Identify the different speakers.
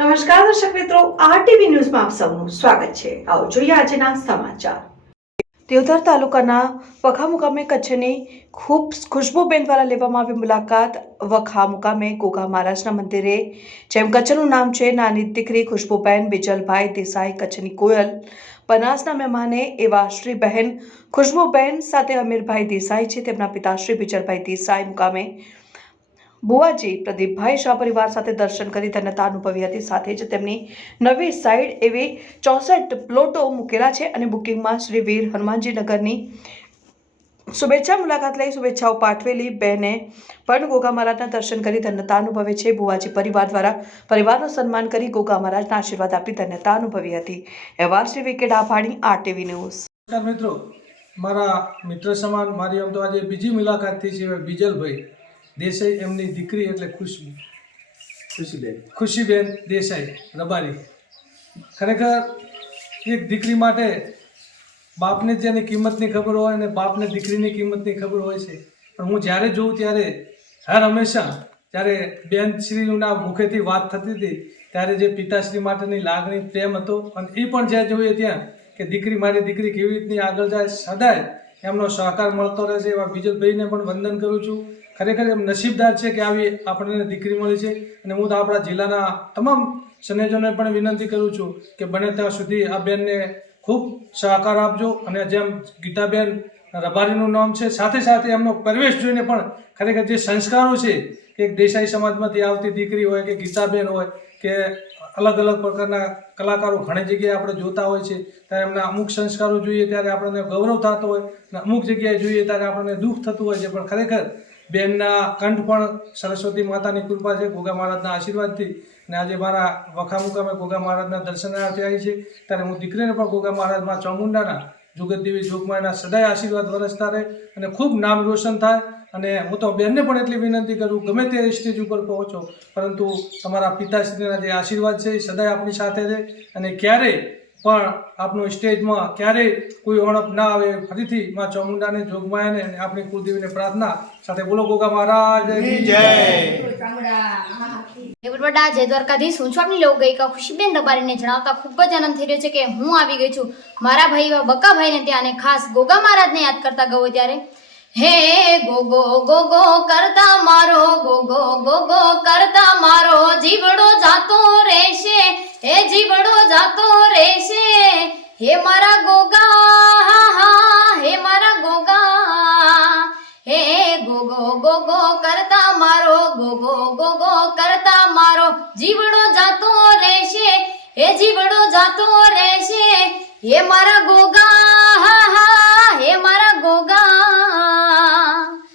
Speaker 1: નમસ્કાર દર્શક મિત્રો, આરટીવી ન્યૂઝમાં આપ સૌનું સ્વાગત છે. આવો જોઈએ આજના સમાચાર. દેવધર તાલુકાના વખા મુકામે કચ્છની ખૂબ ખુશ્બુબેન દ્વારા લેવામાં આવી મુલાકાત. વખા મુકામે ગોગા મહારાજના મંદિરે, જેમ કચ્છનું નામ છે, નાની દીકરી ખુશ્બુબેન બિજલભાઈ દેસાઈ કચ્છની કોયલ બનાસના મહેમાને એવા શ્રી બહેન ખુશ્બુબેન સાથે અમીરભાઈ દેસાઈ છે. તેમના પિતા શ્રી બિજલભાઈ દેસાઈ મુકામે બુવાજી પ્રદીપભાઈ શાહ પરિવાર સાથે દર્શન કરી ધન્યતા અનુભવી હતી. સાથે જ તેમની નવી સાઈડ એવી ચોસઠ પ્લોટો મૂકેલા છે અને બુકિંગમાં શ્રી વીર હનુમાનજી નગરની શુભેચ્છા મુલાકાત લઈ શુભેચ્છાઓ પાઠવેલી બહેને પણ ગોગા મહારાજના દર્શન કરી ધન્યતા અનુભવે છે. બુવાજી પરિવાર દ્વારા પરિવારનું સન્માન કરી ગોગા મહારાજના આશીર્વાદ આપી ધન્યતા અનુભવી હતી. અહેવાલ Shri VK Dabhani TV news.
Speaker 2: મિત્રો. મારા મિત્ર સમાન, મારી આજે બીજી મુલાકાત થઈ છે બીજલભાઈ દેસાઈ એમની દીકરી એટલે ખુશી,
Speaker 3: ખુશીબેન.
Speaker 2: ખુશીબેન દેસાઈ, રબારી. ખરેખર એક દીકરી માટે બાપને જેની કિંમતની ખબર હોય અને બાપને દીકરીની કિંમતની ખબર હોય છે. પણ હું જ્યારે જોઉં ત્યારે હર હંમેશા જ્યારે બેનશ્રીના મુખેથી વાત થતી હતી, ત્યારે જે પિતાશ્રી માટેની લાગણી, પ્રેમ હતો. અને એ પણ જ્યાં જોઈએ ત્યાં કે દીકરી મારી દીકરી કેવી રીતની આગળ જાય, સદાય એમનો સહકાર મળતો રહે છે, એવા બીજલભાઈને પણ વંદન કરું છું. ખરેખર એમ નસીબદાર છે કે આવી આપણને દીકરી મળી છે અને હું તો આપણા જિલ્લાના તમામ સંયોજનોને પણ વિનંતી કરું છું કે બને ત્યાં સુધી આ બેનને ખૂબ સહકાર આપજો અને જેમ ગીતાબેન રબારીનું નામ છે, સાથે સાથે એમનો પ્રવેશ જોઈને પણ ખરેખર જે સંસ્કારો છે, કે દેસાઈ સમાજમાંથી આવતી દીકરી હોય, કે ગીતાબેન હોય કે અલગ અલગ પ્રકારના કલાકારો ઘણી જગ્યાએ આપણે જોતા હોય છે, ત્યારે એમના અમુક સંસ્કારો જોઈએ ત્યારે આપણને ગૌરવ થતો હોય અને અમુક જગ્યાએ જોઈએ ત્યારે આપણને દુઃખ થતું હોય છે. પણ ખરેખર બેનના કંઠ પણ સરસ્વતી માતાની કૃપા છે ગોગા મહારાજના આશીર્વાદથી. અને આજે મારા વખા મુકામે ગોગા મહારાજના દર્શનાર્થે આવી છે. ત્યારે હું દીકરીને પણ ગોગા મહારાજમાં ચામુંડાના જુગતદેવી જોગમાના સદાય આશીર્વાદ વરસતા રહે અને ખૂબ નામ રોશન થાય. અને હું તો બેનને પણ એટલી વિનંતી કરું ગમે તે સ્ટેજ ઉપર પહોંચો પરંતુ તમારા પિતાશ્રીના જે આશીર્વાદ છે એ સદાય આપણી સાથે રહે અને ક્યારેય પણ આપણું સ્ટેજમાં ક્યારેય કોઈ ઓણપ ના આવે. ફરીથી માં ચામુંડાને જોગમાયાને અને આપણી કુળદેવીને પ્રાર્થના સાથે બોલો ગોગા મહારાજ. જય
Speaker 4: દેવરવડા જય. દ્વારકાધીશ. હું છું આપની લોક ગાયિકા ખુશીબેન રબારીને જણાવતા ખૂબ જ આનંદ થઈ રહ્યો છે કે હું આવી ગઈ છું. મારા ભાઈ એવા બક્કાભાઈને ત્યાં અને ખાસ ગોગા મહારાજને યાદ કરતા ગયો ત્યારે. હે ગોગો ગોગો કરતા મારો, ગોગો ગોગો કરતા મારો, જીવડો જાતો રહેશે, હે જીવડો જાતો રહેશે, હે મારા ગોગા, હા મારા ગોગા, હે ગોગો ગોગો કરતા મારો, ગોગો ગોગો કરતા મારો, જીવડો જાતો રહેશે, હે જીવડો જાતો રહેશે, હે મારા ગો